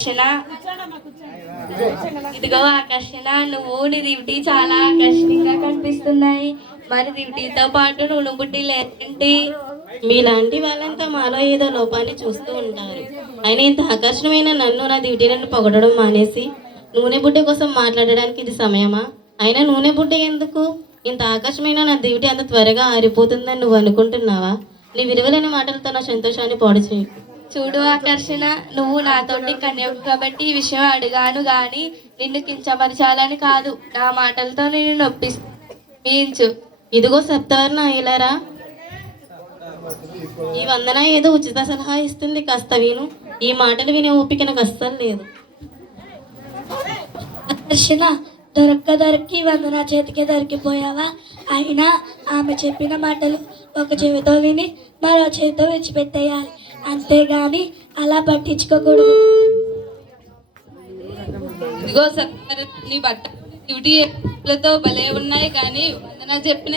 ఆకర్షణ, ఇదిగో ఆకర్షణ, నువ్వు నీ దివిటి చాలా ఆకర్షణీయంగా కనిపిస్తున్నాయి. మరి దివిటితో పాటు నూనె బుడ్డి లేదంటే మీలాంటి వాళ్ళంతా మాలో ఏదో లోపాన్ని చూస్తూ ఉంటారు. అయినా ఇంత ఆకర్షణమైన నన్ను నా దివిటి నన్ను పొగడడం మానేసి నూనె బుడ్డ కోసం మాట్లాడడానికి ఇది సమయమా? అయినా నూనె బుడ్డ ఎందుకు? ఇంత ఆకర్షణమైన నా దివిటి అంత త్వరగా ఆరిపోతుందని నువ్వు అనుకుంటున్నావా? నీ విలువలేని మాటలతో నా సంతోషాన్ని పాడు చేయి. చూడు ఆకర్షణ, నువ్వు నాతోటి కన్యకు కాబట్టి ఈ విషయం అడిగాను గాని నిన్ను కించపరచాలని కాదు. నా మాటలతో నేను నొప్పించు. ఇదిగో సప్తవర్ణ అయ్యలారా, ఈ వందన ఏదో ఉచిత సలహా ఇస్తుంది, కాస్త విను. ఈ మాటలు వినే ఓపిక నాకు అస్సలు లేదు. ఆకర్షణ, దొరక్కి వందన చేతికి దొరికిపోయావా? అయినా ఆమె చెప్పిన మాటలు ఒక చెవితో విని మరో చేతితో విడిచిపెట్టేయాలి, అంతేగాని అలా పట్టించుకోకూడదు. ఇదిగో సత్తారు, నీ డ్యూటీలతో భలే ఉన్నాయి, కానీ వందన చెప్పిన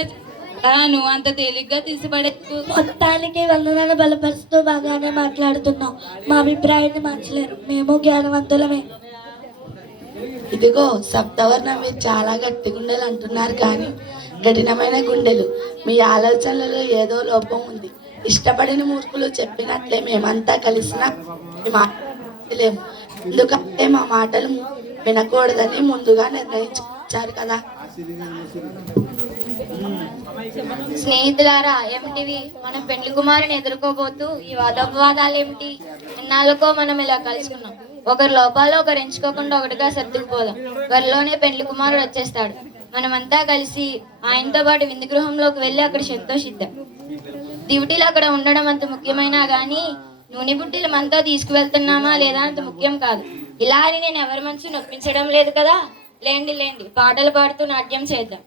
నువ్వు అంత తేలిగ్గా తీసిపడేకు. మొత్తానికి వందనను బలపరుస్తూ బాగానే మాట్లాడుతున్నాం. మా అభిప్రాయాన్ని మార్చలేరు, మేము జ్ఞానవంతులమే. ఇదిగో సప్తవర్ణం, మీరు చాలా గట్టి గుండెలు అంటున్నారు, కానీ కఠినమైన గుండెలు. మీ ఆలోచనలలో ఏదో లోపం ఉంది. ఇష్టపడిన మూర్ఖులు చెప్పినట్లే మేమంతా కలిసిన మాట్లాడలేము, ఎందుకంటే మా మాటలు వినకూడదని ముందుగా నిర్ణయించారు కదా. స్నేహితులారా, ఏమిటివి? మనం పెండ్లి కుమారుని ఎదుర్కోబోతూ ఈ వాదోపవాదాలు ఏమిటి? ఎన్నాళ్ళకో మనం ఇలా కలుసుకున్నాం. ఒకరి లోపాలు ఒకరు ఎంచుకోకుండా ఒకటిగా సర్దుకుపోదాం. త్వరలోనే పెండ్లి కుమారుడు వచ్చేస్తాడు. మనమంతా కలిసి ఆయనతో పాటు విందు గృహంలోకి వెళ్ళి అక్కడ సంతోషిద్దాం. డ్యూటీలు అక్కడ ఉండడం అంత ముఖ్యమైనా కానీ నూనె బుడ్డిలు మనతో తీసుకువెళ్తున్నామా లేదా అంత ముఖ్యం కాదు. ఇలా అని నేను ఎవరి మనసు నొప్పించడం లేదు కదా. లేండి లేండి, పాటలు పాడుతూ నాట్యం చేద్దాం.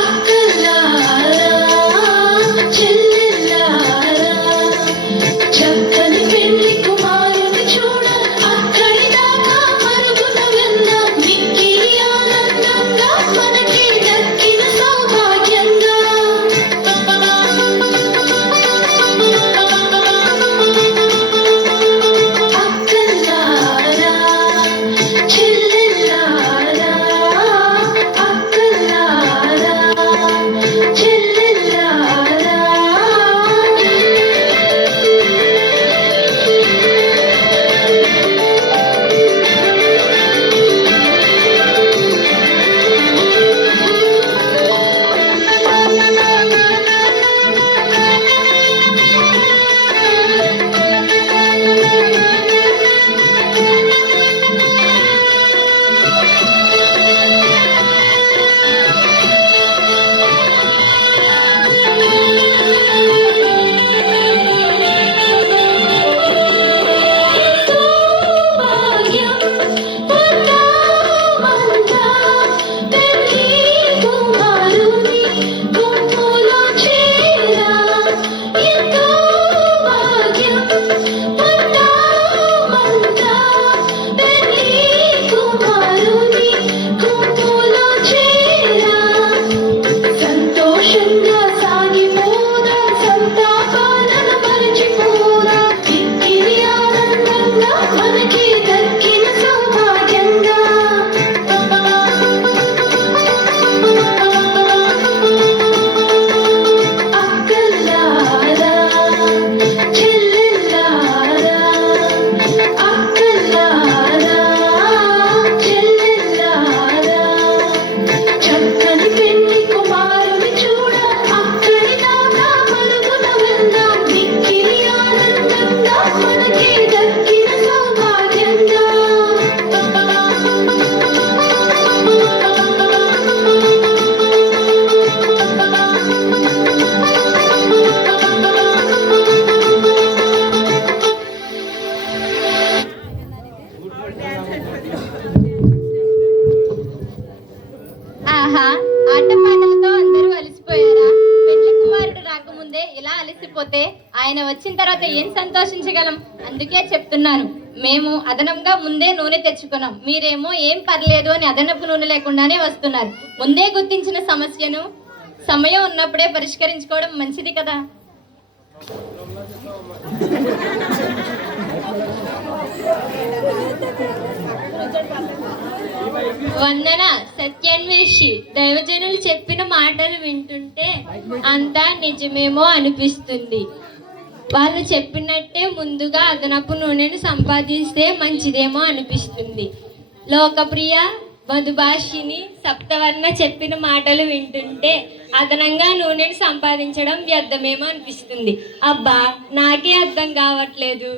అక్కల్లారా లేకపోతే ఆయన వచ్చిన తర్వాత ఏం సంతోషించగలం? అందుకే చెప్తున్నాను, మేము అదనంగా ముందే నూనె తెచ్చుకున్నాం, మీరేమో ఏం పర్లేదు అని అదనపు నూనె లేకుండానే వస్తున్నారు. ముందే గుర్తించిన సమస్యను సమయం ఉన్నప్పుడే పరిష్కరించుకోవడం మంచిది కదా. వందన సత్యాన్వేషి, దైవజనులు చెప్పిన మాటలు వింటుంటే అంతా నిజమేమో అనిపిస్తుంది. వాళ్ళు చెప్పినట్టే ముందుగా అదనపు నూనెను సంపాదిస్తే మంచిదేమో అనిపిస్తుంది. లోకప్రియ మధుభాషిని సప్తవర్ణ చెప్పిన మాటలు వింటుంటే అదనంగా నూనెను సంపాదించడం వ్యర్థమేమో అనిపిస్తుంది. అబ్బా, నాకే అర్థం కావట్లేదు.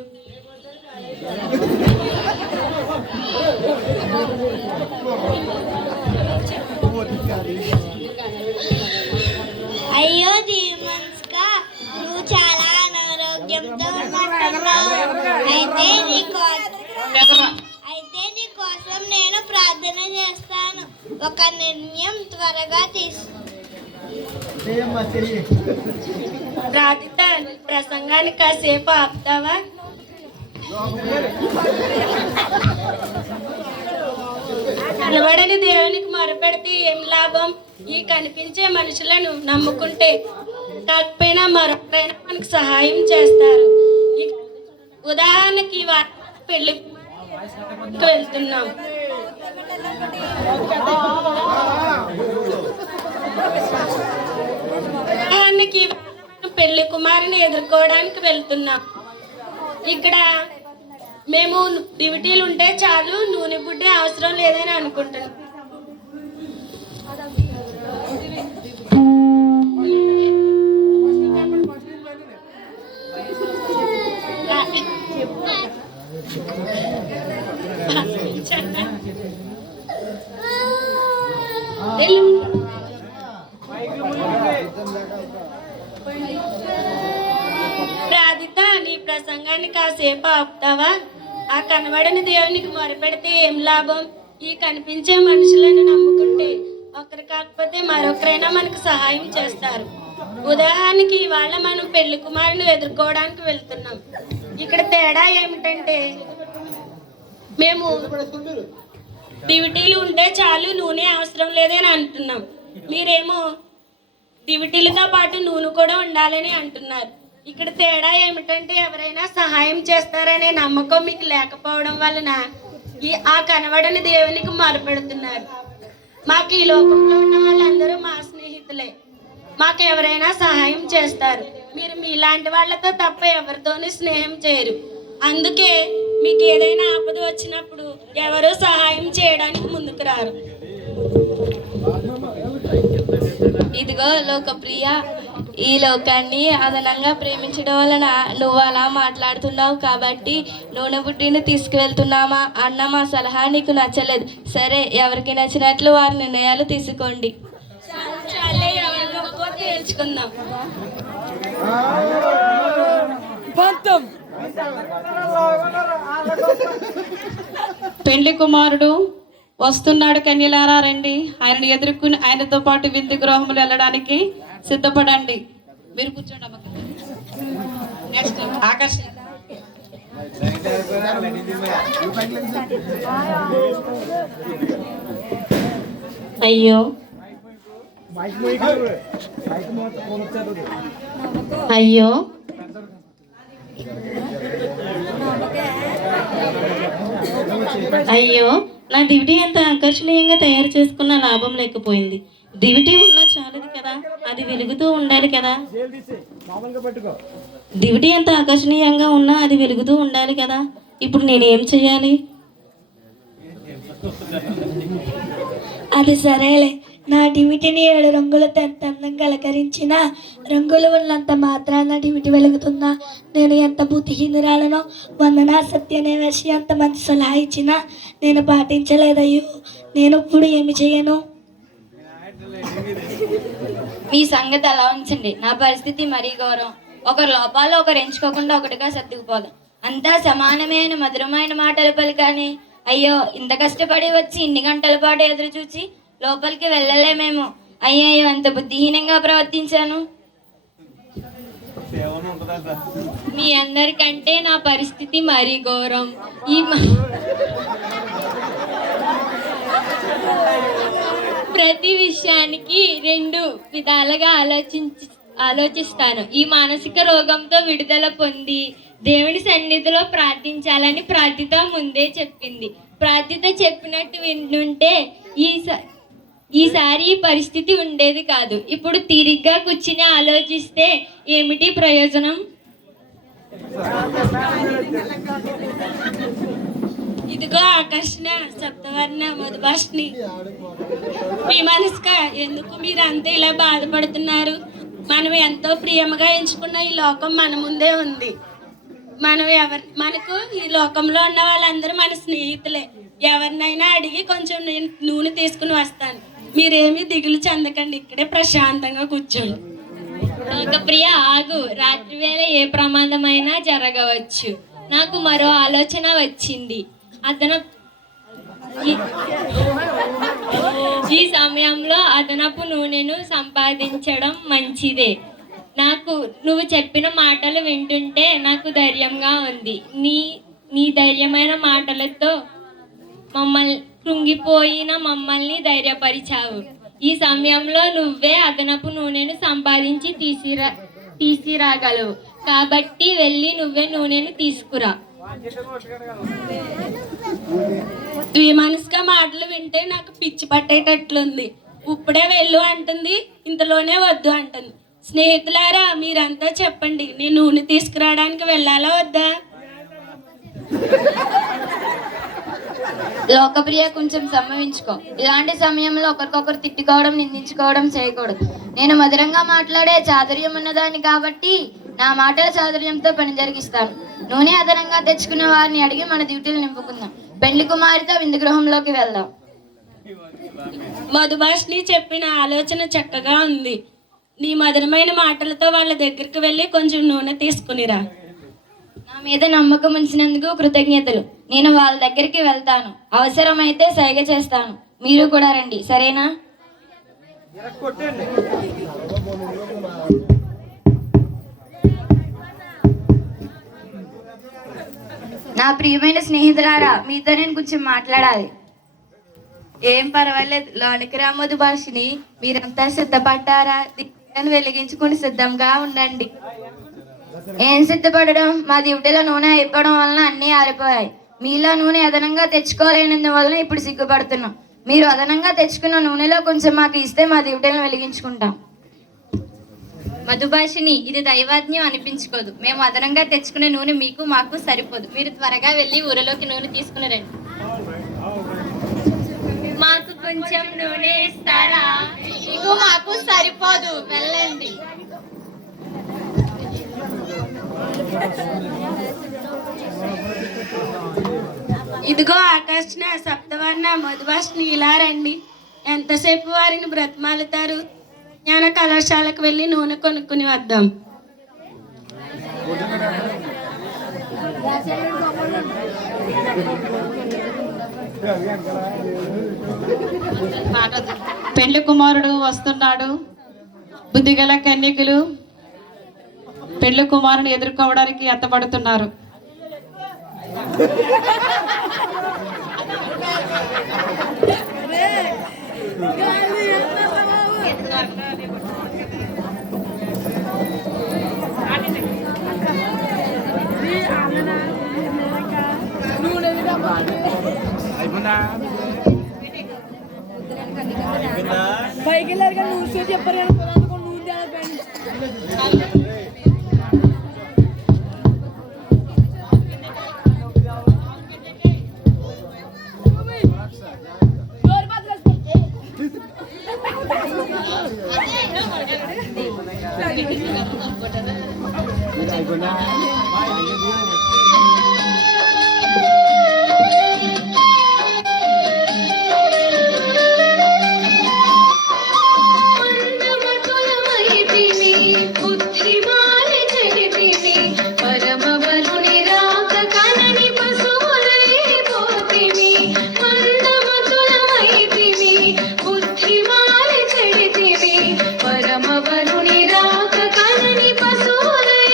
అయ్యో ధీమన్స్కా, నువ్వు చాలా అనారోగ్యంతో ఉన్నట్టున్నావు. అయితే నీ కోసం నేను ప్రార్థన చేస్తాను. ఒక నిర్ణయం త్వరగా ప్రార్థిత ప్రసంగాన్ని కాసేపు ఆపుతావా? కనబడని దేవునికి మొరపెడితే ఏం లాభం? ఈ కనిపించే మనుషులను నమ్ముకుంటే కాకపోయినా మరొకరైనా మనకు సహాయం చేస్తారు. ఉదాహరణకి పెళ్లికి వెళ్తున్నాం. ఉదాహరణకి పెళ్లి కుమారుని ఎదుర్కోవడానికి వెళ్తున్నాం. ఇక్కడ మేము డ్యూటీలు ఉంటే చాలు, నూనె బుడ్డి అవసరం లేదని అనుకుంటున్నాం. ప్రార్థిత, నీ ప్రసంగాన్ని కాసేపు ఆపుతావా? ఆ కనబడని దేవునికి మొరపెడితే ఏం లాభం? ఈ కనిపించే మనుషులను నమ్ముకుంటే ఒకరు కాకపోతే మరొకరైనా మనకు సహాయం చేస్తారు. ఉదాహరణకి ఇవాళ మనం పెళ్లి కుమారుని ఎదుర్కోవడానికి వెళ్తున్నాం. ఇక్కడ తేడా ఏమిటంటే మేము డ్యూటీలు ఉంటే చాలు, నూనె అవసరం లేదని అంటున్నాం. మీరేమో డ్యూటీలతో పాటు నూనె కూడా ఉండాలని అంటున్నారు. ఇక్కడ తేడా ఏమిటంటే ఎవరైనా సహాయం చేస్తారనే నమ్మకం మీకు లేకపోవడం వలన ఆ కనబడని దేవునికి మొరపెడుతున్నారు. మాకు ఈ లోకంలో ఉన్న వాళ్ళందరూ మా స్నేహితులే, మాకు ఎవరైనా సహాయం చేస్తారు. మీరు మీలాంటి వాళ్ళతో తప్ప ఎవరితోనూ స్నేహం చేయరు. అందుకే మీకు ఏదైనా ఆపద వచ్చినప్పుడు ఎవరు సహాయం చేయడానికి ముందుకు రారు. ఇదిగో లోకప్రియ, ఈ లోకాన్ని అదనంగా ప్రేమించడం వలన నువ్వు అలా మాట్లాడుతున్నావు కాబట్టి నూనె బుడ్డిని తీసుకువెళ్తున్నామా అన్న మా సలహా నీకు నచ్చలేదు. సరే, ఎవరికి నచ్చినట్లు వారి నిర్ణయాలు తీసుకోండి. తేల్చుకుందాం. పెళ్లి కుమారుడు వస్తున్నాడు, కన్యలారా రండి. ఆయనను ఎదుర్కొని ఆయనతో పాటు విందు గృహములు వెళ్ళడానికి సిద్ధపడండి. మీరు కూర్చోండి అమ్మ. నెక్స్ట్ ఆకర్షణ. అయ్యో అయ్యో అయ్యో, నా దివిటీ ఎంత ఆకర్షణీయంగా తయారు చేసుకున్న లాభం లేకపోయింది. దివిటీ ఉన్నా చాలదు కదా, అది వెలుగుతూ ఉండాలి కదా. దివిటీ ఎంత ఆకర్షణీయంగా ఉన్నా అది వెలుగుతూ ఉండాలి కదా. ఇప్పుడు నేనేం చెయ్యాలి? అది సరేలే, నా డివిటిని 7 రంగులతో ఎంత అందంగా అలంకరించిన రంగులు ఉన్నంత మాత్రాన డివిటి వెలుగుతుందా? నేను ఎంత బుద్ధిహీనురాలనో. వందన సత్యనేవేసి అంత మంచి సలహా ఇచ్చినా నేను పాటించలేదయ్యో. నేను ఇప్పుడు ఏమి చేయను? మీ సంగతి అలా ఉంచండి, నా పరిస్థితి మరీ ఘోరం. ఒకరు లోపాలు ఒకరు ఎంచుకోకుండా ఒకటిగా సర్దుకుపోదాం. అంతా సమానమైన మధురమైన మాటలు పలికాని. అయ్యో, ఇంత కష్టపడి వచ్చి ఇన్ని గంటల పాటు ఎదురు చూచి లోపలికి వెళ్ళలేమేమో. అయ్యో, ఎంత బుద్ధిహీనంగా ప్రవర్తించాను. మీ అందరికంటే నా పరిస్థితి మరీ ఘోరం. ప్రతి విషయానికి రెండు విధాలుగా ఆలోచిస్తాను. ఈ మానసిక రోగంతో విడుదల పొంది దేవుని సన్నిధిలో ప్రార్థించాలని ప్రార్థిత ముందే చెప్పింది. ప్రార్థిత చెప్పినట్టు వింటుంటే ఈసారి ఈ పరిస్థితి ఉండేది కాదు. ఇప్పుడు తీరిగ్గా కూర్చుని ఆలోచిస్తే ఏమిటి ప్రయోజనం? ఇదిగో ఆకర్షణ, సప్తవర్ణ, మధుభాషిణి, మీ మనసుక ఎందుకు మీరు అంతా ఇలా బాధపడుతున్నారు? మనం ఎంతో ప్రియముగా ఎంచుకున్న ఈ లోకం మన ముందే ఉంది. మనకు ఈ లోకంలో ఉన్న వాళ్ళందరూ మన స్నేహితులే. ఎవరినైనా అడిగి కొంచెం నేను నూనె తీసుకుని వస్తాను. మీరేమీ దిగులు చెందకండి, ఇక్కడే ప్రశాంతంగా కూర్చోండి. లోకప్రియ ఆగు, రాత్రి వేళ ఏ ప్రమాదమైనా జరగవచ్చు. నాకు మరో ఆలోచన వచ్చింది. ఈ సమయంలో అదనపు నూనెను సంపాదించడం మంచిదే. నువ్వు చెప్పిన మాటలు వింటుంటే నాకు ధైర్యంగా ఉంది. నీ ధైర్యమైన మాటలతో కృంగిపోయిన మమ్మల్ని ధైర్యపరిచావు. ఈ సమయంలో నువ్వే అదనపు నూనెను సంపాదించి తీసుకురాగలవు. కాబట్టి వెళ్ళి నువ్వే నూనెను తీసుకురా. ద్విమనస్గా మాటలు వింటే నాకు పిచ్చి పట్టేటట్లుంది. ఇప్పుడే వెళ్ళు అంటుంది, ఇంతలోనే వద్దు అంటుంది. స్నేహితులారా, మీరంతా చెప్పండి, నేను నూనె తీసుకురావడానికి వెళ్ళాలా వద్దా? లోకప్రియ, కొంచెం సంభవించుకో. ఇలాంటి సమయంలో ఒకరికొకరు తిట్టుకోవడం, నిందించుకోవడం చేయకూడదు. నేను మధురంగా మాట్లాడే చాతుర్యం ఉన్నదాన్ని కాబట్టి నా మాటల చాతుర్యంతో పని జరిగిస్తాను. నూనె అదనంగా తెచ్చుకున్న వారిని అడిగి మన డ్యూటీలు నింపుకుందాం. పెండ్లి కుమారితో విందు గృహంలోకి వెళ్దాం. మధుభాషిణి చెప్పిన ఆలోచన చక్కగా ఉంది. నీ మధురమైన మాటలతో వాళ్ళ దగ్గరికి వెళ్ళి కొంచెం నూనె తీసుకునిరా. నా మీద నమ్మకం ఉంచినందుకు కృతజ్ఞతలు. నేను వాళ్ళ దగ్గరికి వెళ్తాను. అవసరమైతే సైగ చేస్తాను. మీరు కూడా రండి, సరేనా? నా ప్రియమైన స్నేహితులారా, మీతో నేను కొంచెం మాట్లాడాలి. ఏం పర్వాలేదు, లోనికి రా మధుభాషిణి. మీరంతా సిద్ధపడ్డారా? దీపాన్ని వెలిగించుకుని సిద్ధంగా ఉండండి. ఏం సిద్ధపడడం? మా డ్యూటీలో నూనె అయిపోవడం వలన అన్నీ ఆరిపోయాయి. మీలో నూనె అదనంగా తెచ్చుకోలేనందువలన ఇప్పుడు సిగ్గుపడుతున్నాం. మీరు అదనంగా తెచ్చుకున్న నూనెలో కొంచెం మాకు ఇస్తే మా డ్యూటీలను వెలిగించుకుంటాం. మధుభాషిణి, ఇది దైవాజ్ఞం అనిపించుకోదు. మేము అదనంగా తెచ్చుకునే నూనె మీకు మాకు సరిపోదు. మీరు త్వరగా వెళ్ళి ఊరిలోకి నూనె తీసుకుని రండి. మాకు కొంచెం నూనె ఇస్తారా? మీకు మాకు సరిపోదు, వెళ్ళండి. ఇదిగో ఆకర్షణ, సప్తవర్ణ, మధుభాషిణి, ఇలా రండి. ఎంతసేపు వారిని బ్రతిమాలుతారు? జ్ఞాన కళాశాలకు వెళ్ళి నూనె కొనుక్కుని వద్దాం. పెళ్లి కుమారుడు వస్తున్నాడు. బుద్ధిగల కన్యకులు పెళ్లి కుమారుని ఎదుర్కోవడానికి ఎత్తబడుతున్నారు. పరమవరుని రాక కనని పశువులై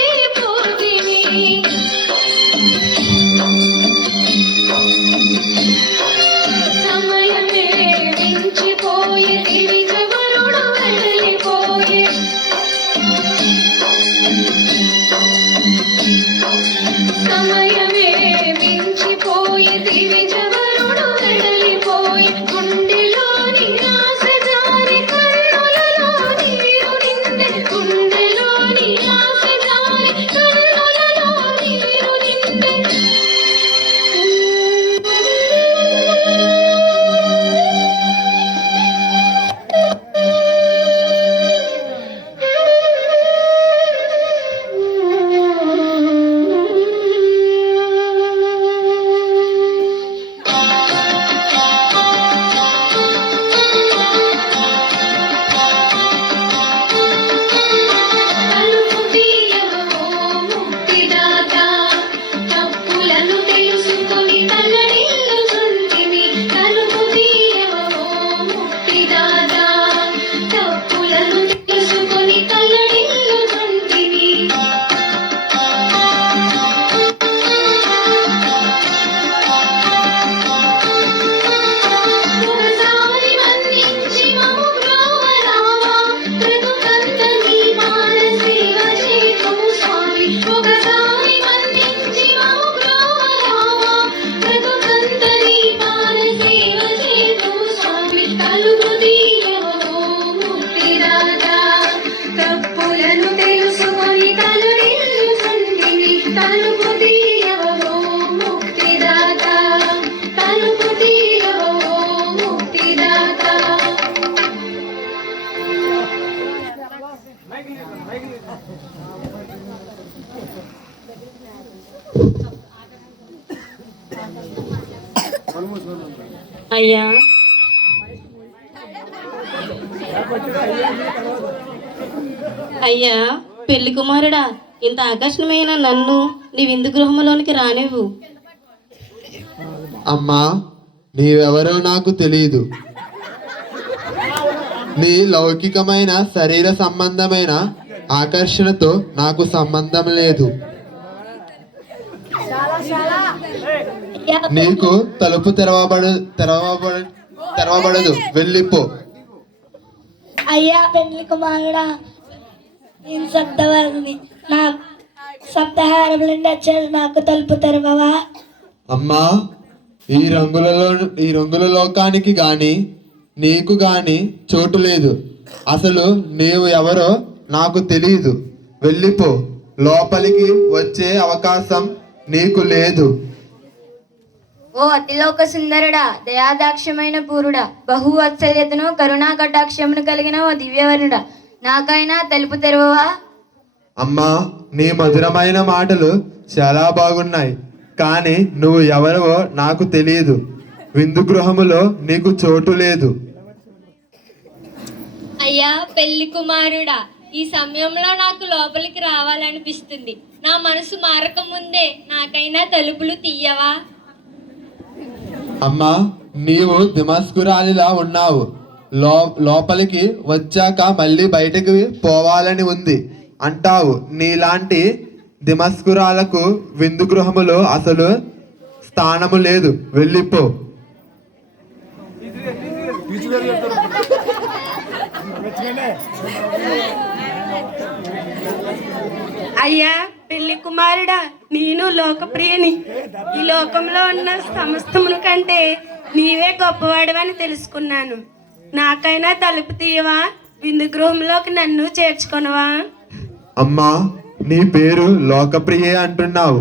అయ్యా అయ్యా పెళ్లి కుమారుడా, ఇంత ఆకర్షణమైన నన్ను నీ విందు గృహంలోనికి రానివ్వు. అమ్మా, నీవెవరో నాకు తెలియదు. నీ లౌకికమైన శరీర సంబంధమైన ఆకర్షణతో నాకు సంబంధం లేదు. నీకు తలుపు తెరవబడదు, వెళ్ళిపో. అయ్యా పెళ్లి కుమారుడా, నేను సప్తవర్ణి, నా సప్తహారం నుండి వచ్చాడు, నాకు తలుపు తెరవవా? అమ్మా, ఈ రంగుల లోకానికి గాని నీకు గాని చోటు లేదు. అసలు నీవు ఎవరో నాకు తెలియదు, వెళ్ళిపో. లోపలికి వచ్చే అవకాశం నీకు లేదు. ఓ అతిలోక సుందరుడా, దయాదాక్ష్యమైన పూరుడా, బహువత్సల్యతను కరుణా కటాక్షమును కలిగిన ఓ దివ్యవరుడా, నాకైనా తలుపు తెరవవా? అమ్మా, నీ మధురమైన మాటలు చాలా బాగున్నాయి, కానీ నువ్వు ఎవరవో నాకు తెలియదు. విందు గృహములో నీకు చోటు లేదు. అయ్యా పెళ్లి కుమారుడా, ఈ సమయంలో నాకు లోపలికి రావాలనిపిస్తుంది. నా మనసు మారక ముందే నాకైనా తలుపులు తీయవా? అమ్మా, నీవు దిమస్కురాలిలా ఉన్నావు. లోపలికి వచ్చాక మళ్ళీ బయటకు పోవాలని ఉంది అంటావు. నీలాంటి దిమస్కురాలకు విందు గృహములో అసలు స్థానము లేదు, వెళ్ళిపో. అయ్యా పెళ్లి కుమారుడా, నేను లోకప్రియని. ఈ లోకంలో ఉన్న సమస్తమును కంటే నీవే గొప్పవాడవని తెలుసుకున్నాను. నాకైనా తలుపు తీయవా? విందు గృహంలోకి నన్ను చేర్చుకొనవా? అమ్మా, నీ పేరు లోకప్రియే అంటున్నావు.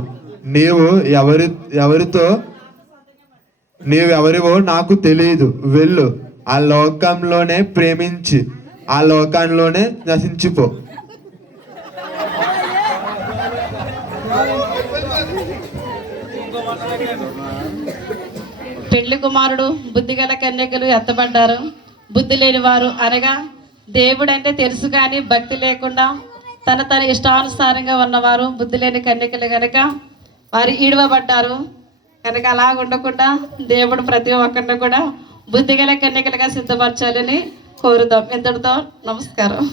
నీవెవరివో నాకు తెలియదు, వెళ్ళు. ఆ లోకంలోనే ప్రేమించి ఆ లోకంలోనే నశించిపో. పెళ్లి కుమారుడు బుద్ధిగల కన్యకలు ఎత్తబడ్డారు. బుద్ధి లేని వారు అనగా దేవుడంటే తెలుసు కానీ భక్తి లేకుండా తన ఇష్టానుసారంగా ఉన్నవారు బుద్ధి లేని కన్యకలు కనుక వారు ఈడవబడ్డారు. కనుక అలా ఉండకుండా దేవుడు ప్రతి ఒక్కరిని కూడా బుద్ధిగల కన్యకలుగా సిద్ధపరచాలని కోరుదాం. ఇంతటితో నమస్కారం.